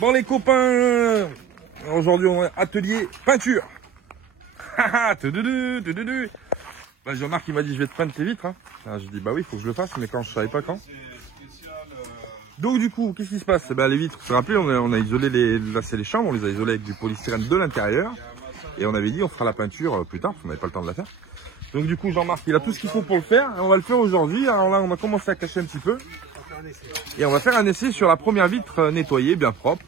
Bon les copains, aujourd'hui on est atelier peinture. Bah, Jean-Marc il m'a dit je vais te peindre tes vitres. Hein. Alors, je dis bah oui il faut que je le fasse mais quand je savais pas quand. Donc du coup qu'est-ce qui se passe? Les vitres, vous vous rappelez on a isolé là c'est les chambres, on les a isolées avec du polystyrène de l'intérieur. Et on avait dit on fera la peinture plus tard, parce qu'on n'avait pas le temps de la faire. Donc du coup Jean-Marc il a tout ce qu'il faut pour le faire, et on va le faire aujourd'hui. Alors là on va commencer à cacher un petit peu. Et on va faire un essai sur la première vitre nettoyée, bien propre.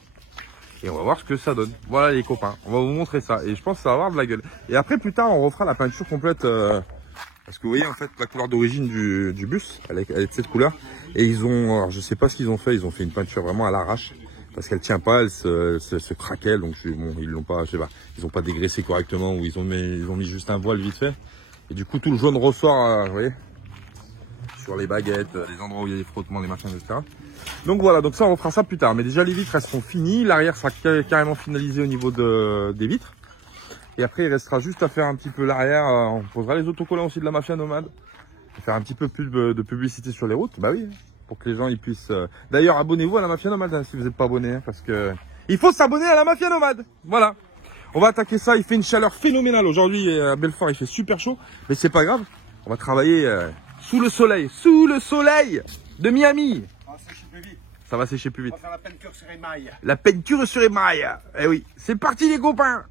Et on va voir ce que ça donne. Voilà les copains, on va vous montrer ça. Et je pense que ça va avoir de la gueule. Et après plus tard on refera la peinture complète. Parce que vous voyez en fait la couleur d'origine du bus, elle est de cette couleur. Et ils ont, alors je sais pas ce qu'ils ont fait, ils ont fait une peinture vraiment à l'arrache. Parce qu'elle tient pas, elle se craquelle. Donc bon, ils l'ont pas, je sais pas, ils ont pas dégraissé correctement ou ils ont mis juste un voile vite fait. Et du coup tout le jaune ressort, vous voyez, sur les baguettes, les endroits où il y a des frottements, les machins, etc. Donc voilà, donc ça on refera ça plus tard. Mais déjà les vitres elles seront finies, l'arrière sera carrément finalisé au niveau des vitres. Et après il restera juste à faire un petit peu l'arrière, on posera les autocollants aussi de la Mafia Nomade. Faire un petit peu plus de publicité sur les routes, bah oui, pour que les gens ils puissent... D'ailleurs abonnez-vous à la Mafia Nomade hein, si vous n'êtes pas abonné, hein, parce que il faut s'abonner à la Mafia Nomade. Voilà. On va attaquer ça, il fait une chaleur phénoménale. Aujourd'hui à Belfort il fait super chaud, mais c'est pas grave. On va travailler sous le soleil de Miami. Ça va sécher plus vite. On va faire la peinture sur émail. La peinture sur émail. Eh oui, c'est parti les copains.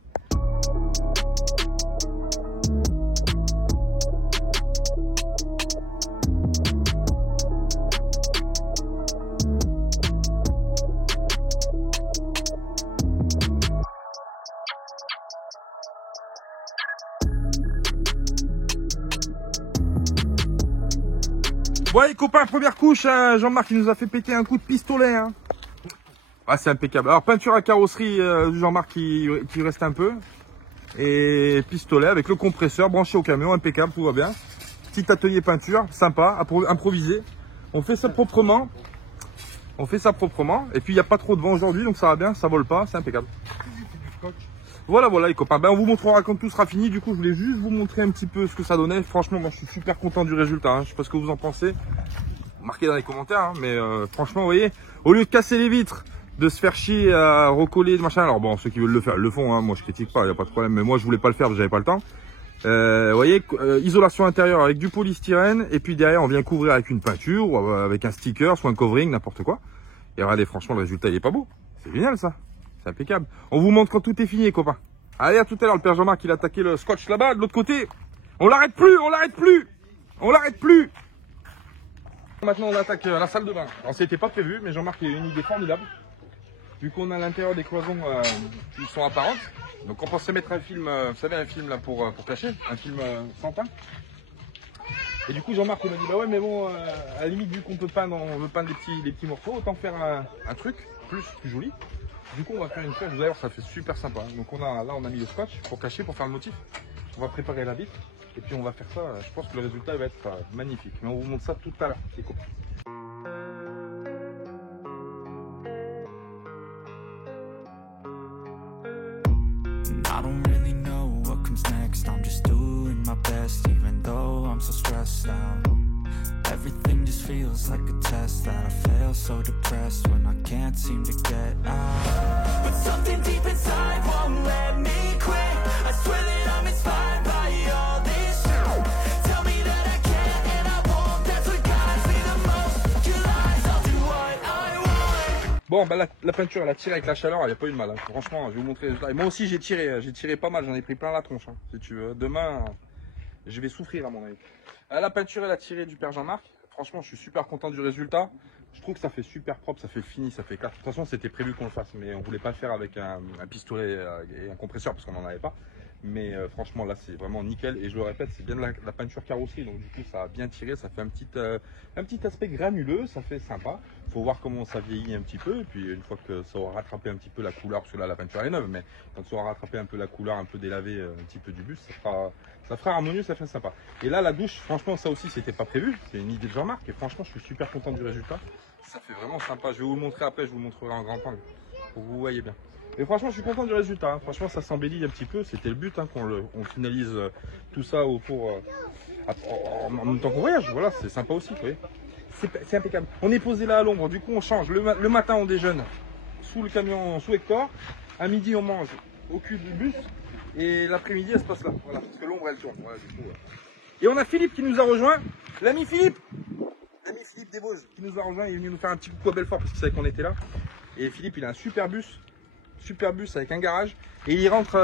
Bon les copains, première couche, hein, Jean-Marc il nous a fait péter un coup de pistolet. Hein. Ah c'est impeccable. Alors peinture à carrosserie du Jean-Marc qui reste un peu. Et pistolet avec le compresseur branché au camion, impeccable, tout va bien. Petit atelier peinture, sympa, improvisé. On fait ça proprement. Et puis il n'y a pas trop de vent aujourd'hui, donc ça va bien, ça vole pas, c'est impeccable. Voilà les copains, ben, on vous montrera quand tout sera fini. Du coup je voulais juste vous montrer un petit peu ce que ça donnait. Franchement moi je suis super content du résultat, hein. Je sais pas ce que vous en pensez. Marquez dans les commentaires, hein. Mais franchement vous voyez, au lieu de casser les vitres, de se faire chier à recoller, machin. Alors bon, ceux qui veulent le faire, le font, hein. Moi je critique pas, il n'y a pas de problème. Mais moi je voulais pas le faire parce que j'avais pas le temps. Vous voyez, isolation intérieure avec du polystyrène. Et puis derrière on vient couvrir avec une peinture, ou avec un sticker, soit un covering, n'importe quoi. Et regardez, franchement le résultat il est pas beau. C'est génial ça. C'est impeccable. On vous montre quand tout est fini, les copains. Allez, à tout à l'heure. Le père Jean-Marc, il a attaqué le scotch là-bas, de l'autre côté. On l'arrête plus. Maintenant, on attaque la salle de bain. Alors, c'était pas prévu, mais Jean-Marc a une idée formidable. Vu qu'on a à l'intérieur des cloisons qui sont apparentes. Donc, on pensait mettre un film, vous savez, un film là pour cacher, un film sans teint. Et du coup, Jean-Marc, il m'a dit, bah ouais, mais bon, à la limite, vu qu'on peut peindre, on veut peindre des petits morceaux, autant faire un truc plus joli. Du coup on va faire une flèche, d'ailleurs ça fait super sympa. Donc on a mis le scotch pour cacher, pour faire le motif. On va préparer la vitre et puis on va faire ça. Je pense que le résultat va être magnifique. Mais on vous montre ça tout à l'heure, les copains. I don't really know what comes next. I'm just doing my best, even though I'm so stressed out. Everything just feels like a test that I fail, so depressed when I can't seem to get out. But something deep inside won't let me quit. I swear that I'm inspired by all this shit. Tell me that I can't and I won't. That's what guides me the most. You lies, I'll do what I want. Bon, bah la peinture elle a tiré avec la chaleur, il n'y a pas eu de mal. Hein. Franchement, je vais vous montrer les résultats. Et moi aussi j'ai tiré pas mal, j'en ai pris plein la tronche. Hein, si tu veux. Demain, je vais souffrir à mon avis. La peinture elle a tiré du père Jean-Marc. Franchement, je suis super content du résultat. Je trouve que ça fait super propre, ça fait fini, ça fait clair. De toute façon, c'était prévu qu'on le fasse, mais on voulait pas le faire avec un pistolet et un compresseur parce qu'on n'en avait pas. Mais franchement, là, c'est vraiment nickel. Et je le répète, c'est bien de la peinture carrosserie. Donc, du coup, ça a bien tiré. Ça fait un petit aspect granuleux. Ça fait sympa. Il faut voir comment ça vieillit un petit peu. Et puis, une fois que ça aura rattrapé un petit peu la couleur, parce que là, la peinture est neuve, mais quand ça aura rattrapé un peu la couleur, un peu délavé, un petit peu du bus, ça fera harmonieux, ça fait sympa. Et là, la douche, franchement, ça aussi, c'était pas prévu. C'est une idée de Jean-Marc. Et franchement, je suis super content du résultat. Ça fait vraiment sympa. Je vais vous le montrer après. Je vous le montrerai en grand angle pour que vous voyez bien. Et franchement, je suis content du résultat. Hein. Franchement, ça s'embellit un petit peu. C'était le but, hein, qu'on finalise tout ça autour en même temps qu'on voyage. Voilà, c'est sympa aussi. C'est impeccable. On est posé là à l'ombre. Du coup, on change. Le matin, on déjeune sous le camion, sous Hector. À midi, on mange au cul du bus. Et l'après-midi, elle se passe là. Voilà, parce que l'ombre, elle tourne. Voilà, du coup, Et on a Philippe qui nous a rejoint. L'ami Philippe des Vosges, qui nous a rejoint. Il est venu nous faire un petit coucou à Belfort parce qu'il savait qu'on était là. Et Philippe, il a un super bus avec un garage. Et il rentre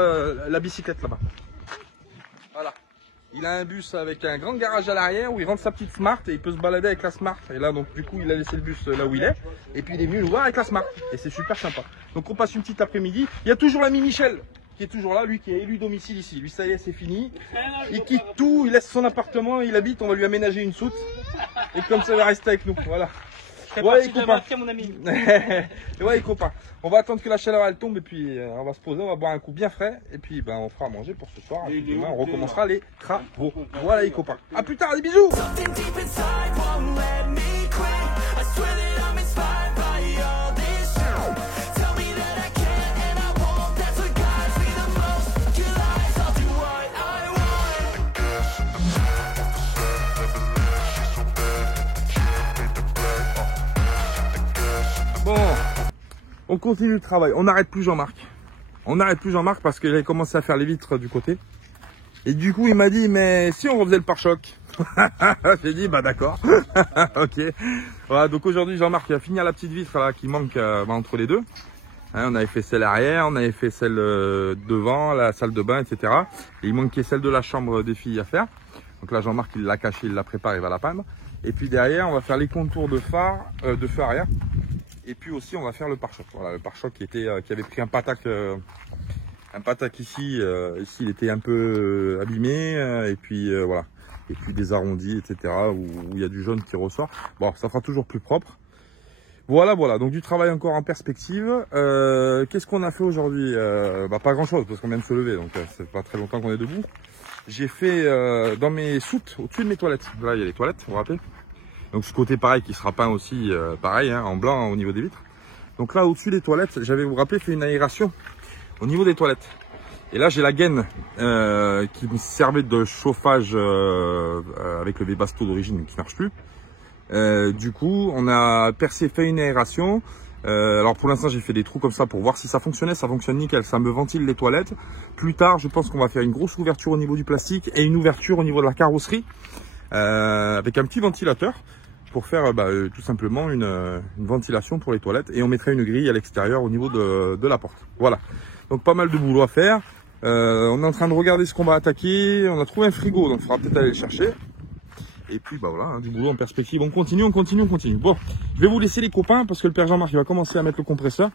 la bicyclette là-bas. Voilà. Il a un bus avec un grand garage à l'arrière où il rentre sa petite Smart et il peut se balader avec la Smart. Et là, donc, du coup, il a laissé le bus là où il est. Et puis, il est venu nous voir avec la Smart. Et c'est super sympa. Donc, on passe une petite après-midi. Il y a toujours l'ami Michel qui est toujours là, lui qui est élu domicile ici. Lui, ça y est, c'est fini. Il quitte tout, il laisse son appartement, il habite. On va lui aménager une soute. Et comme ça, il va rester avec nous. Voilà. Ouais, les copains. Mon ami. Ouais, les copains. On va attendre que la chaleur elle tombe et puis on va se poser, on va boire un coup bien frais et puis on fera à manger pour ce soir. Et puis demain on recommencera les travaux. Voilà les copains. À plus tard, des bisous. Bon, on continue le travail. On n'arrête plus Jean-Marc. On n'arrête plus Jean-Marc parce qu'il avait commencé à faire les vitres du côté. Et du coup, il m'a dit, mais si on refaisait le pare-choc. J'ai dit, bah d'accord. Ok. Voilà, donc aujourd'hui, Jean-Marc il va finir la petite vitre là qui manque entre les deux. Hein, on avait fait celle arrière, on avait fait celle devant, la salle de bain, etc. Et il manquait celle de la chambre des filles à faire. Donc là, Jean-Marc, il l'a caché, il la prépare, il va la peindre. Et puis derrière, on va faire les contours de phare, de feu arrière. Et puis aussi, on va faire le pare-choc. Voilà, le pare-choc qui avait pris un patac ici. Ici, il était un peu abîmé. Et puis voilà. Et puis des arrondis, etc. Où il y a du jaune qui ressort. Bon, ça fera toujours plus propre. Voilà, voilà. Donc du travail encore en perspective. Qu'est-ce qu'on a fait aujourd'hui? Pas grand-chose parce qu'on vient de se lever. Donc c'est pas très longtemps qu'on est debout. J'ai fait dans mes soutes, au-dessus de mes toilettes. Là, il y a les toilettes, vous vous rappelez? Donc ce côté pareil qui sera peint aussi pareil hein, en blanc au niveau des vitres. Donc là au-dessus des toilettes, j'avais, vous vous rappelez, fait une aération au niveau des toilettes. Et là j'ai la gaine qui me servait de chauffage avec le Webasto d'origine qui ne marche plus. Du coup on a fait une aération. Alors pour l'instant j'ai fait des trous comme ça pour voir si ça fonctionnait. Ça fonctionne nickel, ça me ventile les toilettes. Plus tard je pense qu'on va faire une grosse ouverture au niveau du plastique et une ouverture au niveau de la carrosserie avec un petit ventilateur. Pour faire tout simplement une ventilation pour les toilettes et on mettrait une grille à l'extérieur au niveau de la porte. Voilà, donc pas mal de boulot à faire. On est en train de regarder ce qu'on va attaquer. On a trouvé un frigo, donc il faudra peut-être aller le chercher. Et puis voilà, hein, du boulot en perspective. On continue. Bon, je vais vous laisser les copains parce que le père Jean-Marc va commencer à mettre le compresseur.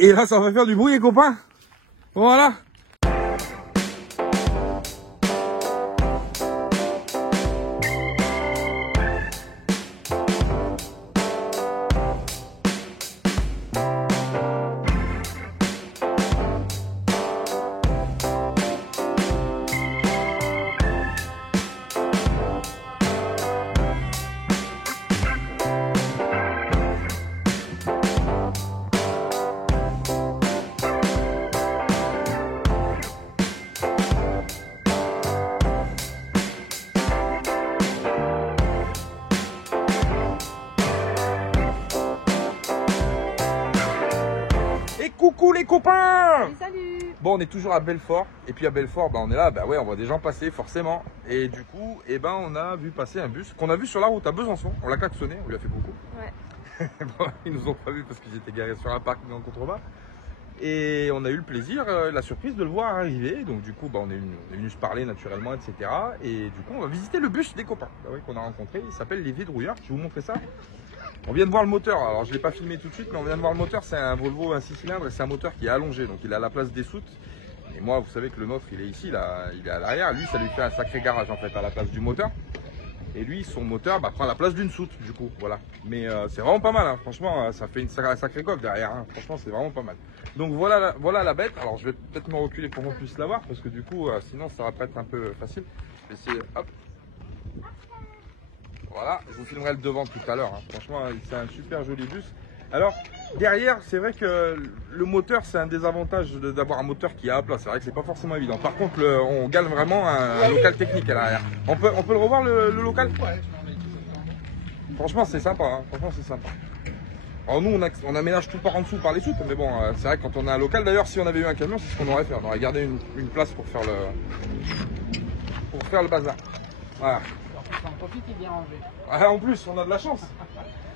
Et là, ça va faire du bruit les copains. Voilà. Coucou les copains! Salut! Bon, on est toujours à Belfort. Et puis à Belfort, on est là, ouais, on voit des gens passer forcément. Et du coup, on a vu passer un bus qu'on a vu sur la route à Besançon. On l'a klaxonné, on lui a fait beaucoup. Ouais. Bon, ils nous ont pas vu parce qu'ils étaient garés sur un parking en contrebas. Et on a eu le plaisir, la surprise de le voir arriver. Donc du coup, on est venu se parler naturellement, etc. Et du coup, on va visiter le bus des copains qu'on a rencontré. Il s'appelle les Védrouilleurs. Je vais vous montrer ça. On vient de voir le moteur, alors je ne l'ai pas filmé tout de suite, mais on vient de voir le moteur, c'est un Volvo 6 cylindres et c'est un moteur qui est allongé, donc il a la place des soutes. Et moi, vous savez que le nôtre, il est ici, là, il est à l'arrière. Lui, ça lui fait un sacré garage en fait à la place du moteur. Et lui, son moteur prend la place d'une soute, du coup, voilà. Mais c'est vraiment pas mal, hein. Franchement, ça fait un sacré coffre derrière, hein. Franchement, c'est vraiment pas mal. Donc voilà la bête, alors je vais peut-être me reculer pour qu'on puisse la voir, parce que du coup, sinon ça va pas être un peu facile. Je vais essayer, hop. Voilà, je vous filmerai le devant tout à l'heure. Hein. Franchement, c'est un super joli bus. Alors, derrière, c'est vrai que le moteur, c'est un désavantage d'avoir un moteur qui est à plat. C'est vrai que c'est pas forcément évident. Par contre, on gagne vraiment un local technique à l'arrière. On peut le revoir le local? Franchement, c'est sympa. Hein. Franchement, c'est sympa. Alors nous on aménage tout par en dessous par les soutes, mais bon c'est vrai que quand on a un local, d'ailleurs si on avait eu un camion c'est ce qu'on aurait fait, on aurait gardé une place pour faire le bazar. Voilà. En profite, il est bien rangé. Ah, en plus on a de la chance.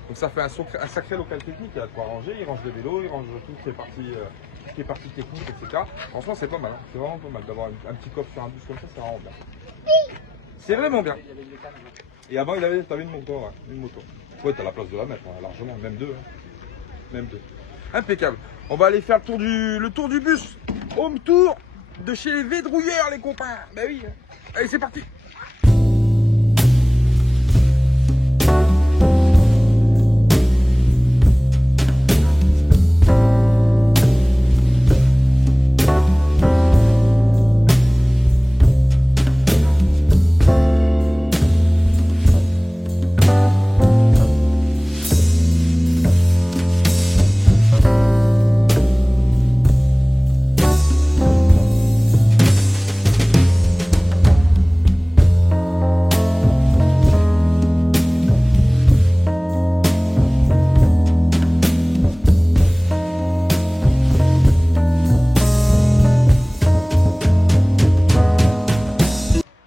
Donc ça fait un sacré local technique, il y a de quoi ranger, il range les vélos, il range toutes les parties techniques, etc. Franchement c'est pas mal, hein. C'est vraiment pas mal d'avoir un petit coffre sur un bus comme ça, c'est vraiment bien. C'est vraiment bien. Et avant il avait, t'avais une moto, ouais, une moto. Ouais, t'as la place de la mettre, hein, largement, même deux. Hein. Même deux. Impeccable. On va aller faire le tour du bus. Home tour de chez les Védrouilleurs, les copains. Bah oui. Allez, c'est parti.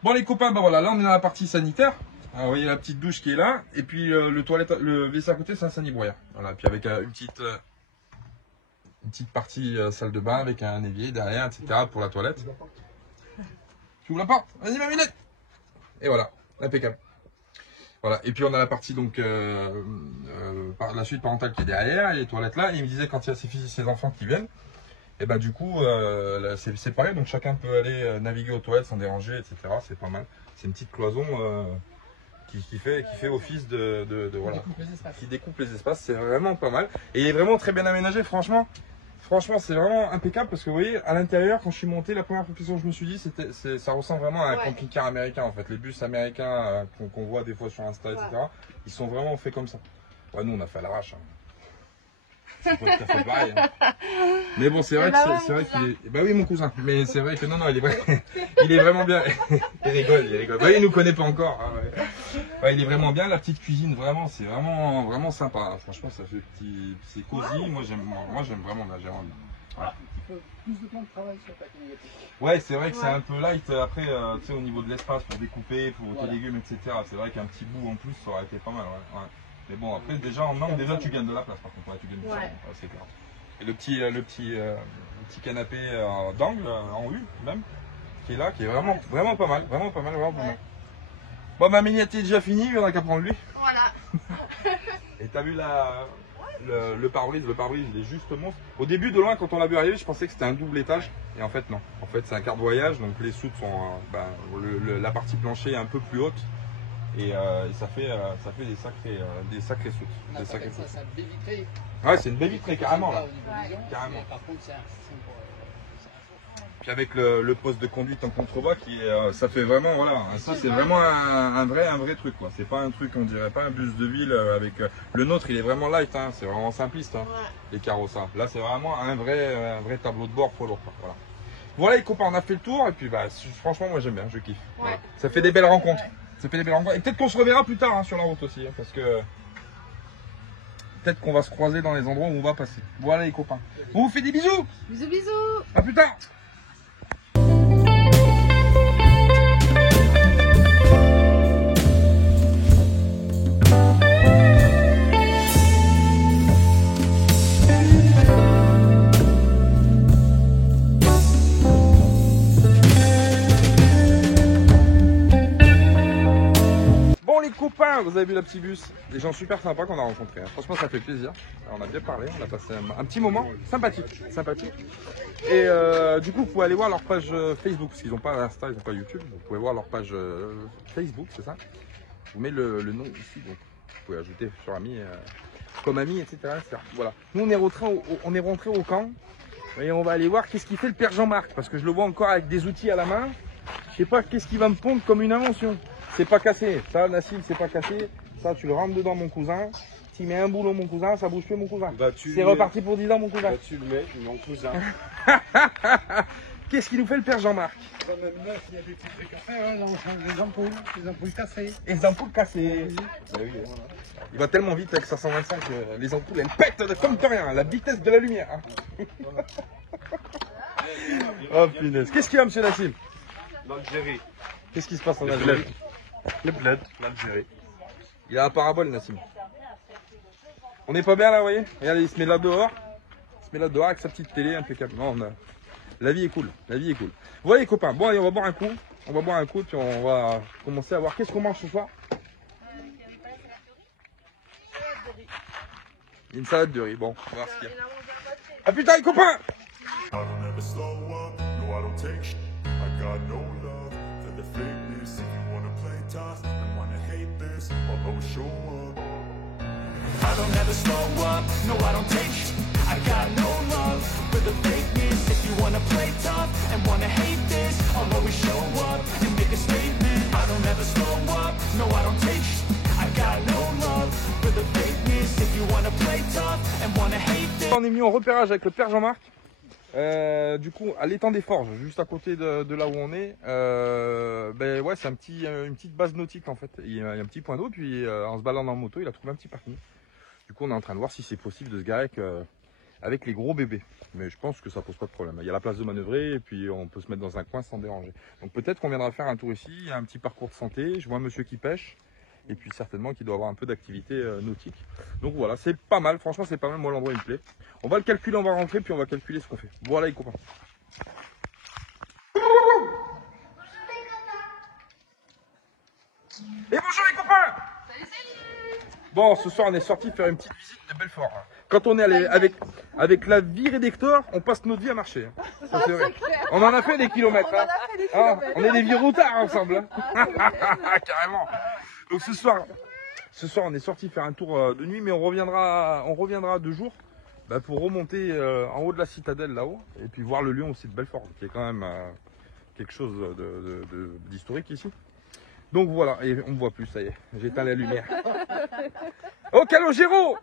Bon les copains, bah voilà, là on est dans la partie sanitaire. Alors, vous voyez la petite douche qui est là, et puis le WC à côté c'est un sanibroyeur. Voilà, puis avec une petite partie salle de bain avec un évier derrière, etc. pour la toilette. Tu ouvres la porte, vas-y ma minette. Et voilà, impeccable. Voilà, et puis on a la partie donc par la suite parentale qui est derrière, et les toilettes là. Et il me disait quand il y a ses enfants qui viennent. Et bah du coup c'est pareil, donc chacun peut aller naviguer aux toilettes sans déranger, etc. C'est pas mal. C'est une petite cloison qui fait office voilà, qui découpe les espaces. C'est vraiment pas mal. Et il est vraiment très bien aménagé, franchement c'est vraiment impeccable parce que vous voyez à l'intérieur quand je suis monté, la première impression que je me suis dit ça ressemble vraiment à un camping-car américain en fait. Les bus américains qu'on voit des fois sur Insta, etc. Ils sont vraiment faits comme ça. Ouais, nous on a fait à l'arrache. Hein. C'est pas tout à fait pareil. Hein. Mais bon, c'est vrai qu'il est. Bah oui, mon cousin. Mais c'est vrai que non, il est vraiment bien. Il rigole. Bah, il nous connaît pas encore. Hein, ouais, il est vraiment bien. La petite cuisine, vraiment, c'est vraiment sympa. Franchement, ça fait c'est cosy. Moi, j'aime vraiment bien. Voilà. Plus de temps de travail sur ta clinique. Ouais, c'est vrai que c'est un peu light. Après, tu sais, au niveau de l'espace pour découper, pour tes légumes, etc. C'est vrai qu'un petit bout en plus, ça aurait été pas mal. Ouais. Mais bon, après, déjà en nombre, tu gagnes de la place par contre. Ouais, tu gagnes du temps, c'est clair. Et le petit canapé d'angle, en U même, qui est là, qui est vraiment pas mal. Vraiment pas mal. Bon, ma mini est déjà finie, on a qu'à prendre lui. Voilà. Et t'as vu le pare-brise, il est juste monstre. Au début, de loin, quand on l'a vu arriver, je pensais que c'était un double étage. Et en fait, non. En fait, c'est un quart de voyage, donc les soutes sont. La partie plancher est un peu plus haute. Et ça fait des sacrés soutes. C'est une baie vitrée. Ouais, c'est une baie vitrée, carrément là. Carrément. Par contre, c'est un Puis avec le poste de conduite en contrebas qui est, ça fait vraiment, voilà, ça c'est vraiment un vrai truc quoi. C'est pas un truc, on dirait pas un bus de ville avec le nôtre, il est vraiment light, hein, c'est vraiment simpliste, hein, les carrosses. Là, c'est vraiment un vrai tableau de bord pour lourd. Voilà. Voilà les copains, on a fait le tour et puis bah franchement moi j'aime bien, je kiffe. Voilà. Ça fait des belles rencontres. Et peut-être qu'on se reverra plus tard hein, sur la route aussi, hein, parce que peut-être qu'on va se croiser dans les endroits où on va passer. Voilà les copains. On vous fait des bisous. Bisous, bisous. À plus tard. Copains, vous avez vu le petit bus, des gens super sympas qu'on a rencontrés. Hein. Franchement, ça fait plaisir. Alors, on a bien parlé, on a passé un petit moment sympathique. Et du coup, vous pouvez aller voir leur page Facebook, parce qu'ils n'ont pas Insta, ils n'ont pas YouTube. Vous pouvez voir leur page Facebook, c'est ça. Je vous mets le nom ici, donc vous pouvez ajouter sur ami, comme ami, etc., etc. Voilà. Nous, on est rentré au camp et on va aller voir qu'est-ce qu'il fait le père Jean-Marc, parce que je le vois encore avec des outils à la main. Je sais pas qu'est-ce qu'il va me pondre comme une invention. C'est pas cassé, ça Nassim c'est pas cassé, ça tu le rentres dedans mon cousin, tu mets un boulot mon cousin, ça bouge plus mon cousin. Bah, c'est reparti pour 10 ans mon cousin. Bah, tu le mets mon cousin. Qu'est-ce qu'il nous fait le père Jean-Marc? Comme même neuf, il y a des petits trucs à faire, hein, là, on change les ampoules cassées. Les ampoules cassées. Bah oui. Il va tellement vite avec 525 que les ampoules elles pètent de comme de rien, la vitesse de la lumière. Oh punaise. Qu'est-ce qu'il y a, monsieur Nassim? L'Algérie. Qu'est-ce qui se passe en Algérie? Le bled, l'Algérie. Il a la parabole, Nassim. On n'est pas bien là, vous voyez? Regardez, il se met là dehors. Il se met là dehors avec sa petite télé impeccable. Non, la vie est cool. La vie est cool. Vous voyez, copains, bon, allez, on va boire un coup. On va boire un coup, puis on va commencer à voir qu'est-ce qu'on mange ce soir. Une salade de riz. Bon, on va voir ce qu'il y a. Ah putain, les copains! I don't ever slow up, no I don't take shit. I got no love for the fakeness. If you wanna play tough and wanna hate this, I'll always show up. I don't ever slow up, no I don't take shit. I got no love for the fakeness. If you wanna play tough and wanna hate this, I'll always show up and make a statement. I don't ever slow up, no I don't take shit. I got no love for the fakeness. If you wanna play tough and wanna hate this. On est mis en repérage avec le père Jean-Marc. Du coup, à l'étang des Forges, juste à côté de là où on est, ben ouais, c'est une petite base nautique en fait. Il y a un petit point d'eau, puis en se baladant en moto, il a trouvé un petit parking. Du coup, on est en train de voir si c'est possible de se garer avec les gros bébés. Mais je pense que ça pose pas de problème. Il y a la place de manœuvrer et puis on peut se mettre dans un coin sans déranger. Donc peut-être qu'on viendra faire un tour ici. Il y a un petit parcours de santé. Je vois un monsieur qui pêche. Et puis certainement qu'il doit avoir un peu d'activité nautique. Donc voilà, c'est pas mal, franchement c'est pas mal, moi l'endroit il me plaît. On va le calculer, on va rentrer, puis on va calculer ce qu'on fait. Voilà les copains. Et bonjour les copains. Bon, ce soir on est sorti faire une petite visite de Belfort. Quand on est allé avec la virée d'Hector, on passe notre vie à marcher. Ça, c'est vrai. On en a fait des kilomètres. On est des vieux routards ensemble. Carrément. Donc ce soir on est sorti faire un tour de nuit, mais on reviendra 2 jours pour remonter en haut de la citadelle là-haut, et puis voir le lion aussi de Belfort, qui est quand même quelque chose d'historique ici. Donc voilà, et on ne voit plus, ça y est, j'ai éteint la lumière. Oh Calogero.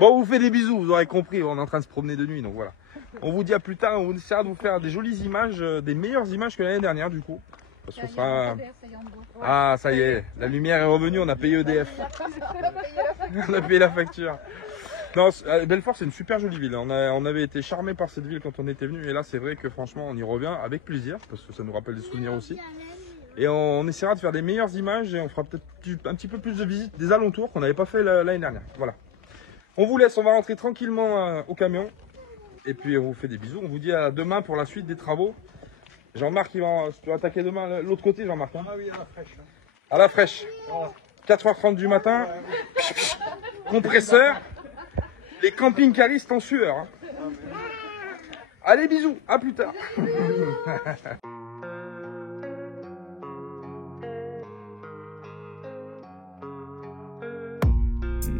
Bon, on vous fait des bisous, vous aurez compris, on est en train de se promener de nuit, donc voilà. On vous dit à plus tard, on essaiera de vous faire des jolies images, des meilleures images que l'année dernière du coup. Parce qu'on sera... Ah, ça y est, la lumière est revenue, on a payé EDF. On a payé la facture. Non, Belfort, c'est une super jolie ville. On avait été charmé par cette ville quand on était venu. Et là, c'est vrai que franchement, on y revient avec plaisir. Parce que ça nous rappelle des souvenirs aussi. Et on essaiera de faire des meilleures images. Et on fera peut-être un petit peu plus de visites des alentours qu'on n'avait pas fait l'année dernière. Voilà. On vous laisse, on va rentrer tranquillement au camion. Et puis, on vous fait des bisous. On vous dit à demain pour la suite des travaux. Jean-Marc, tu vas attaquer demain l'autre côté, Jean-Marc. Hein. Ah oui, à la fraîche. À la fraîche. 4h30 du matin. Compresseur. Les camping-caristes en sueur. Hein. Allez, bisous. À plus tard.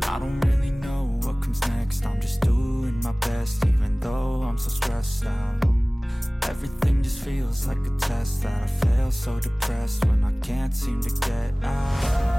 I don't really know what comes next. I'm just doing my best, even though I'm so stressed out. Everything just feels like a test that I fail, so depressed when I can't seem to get out.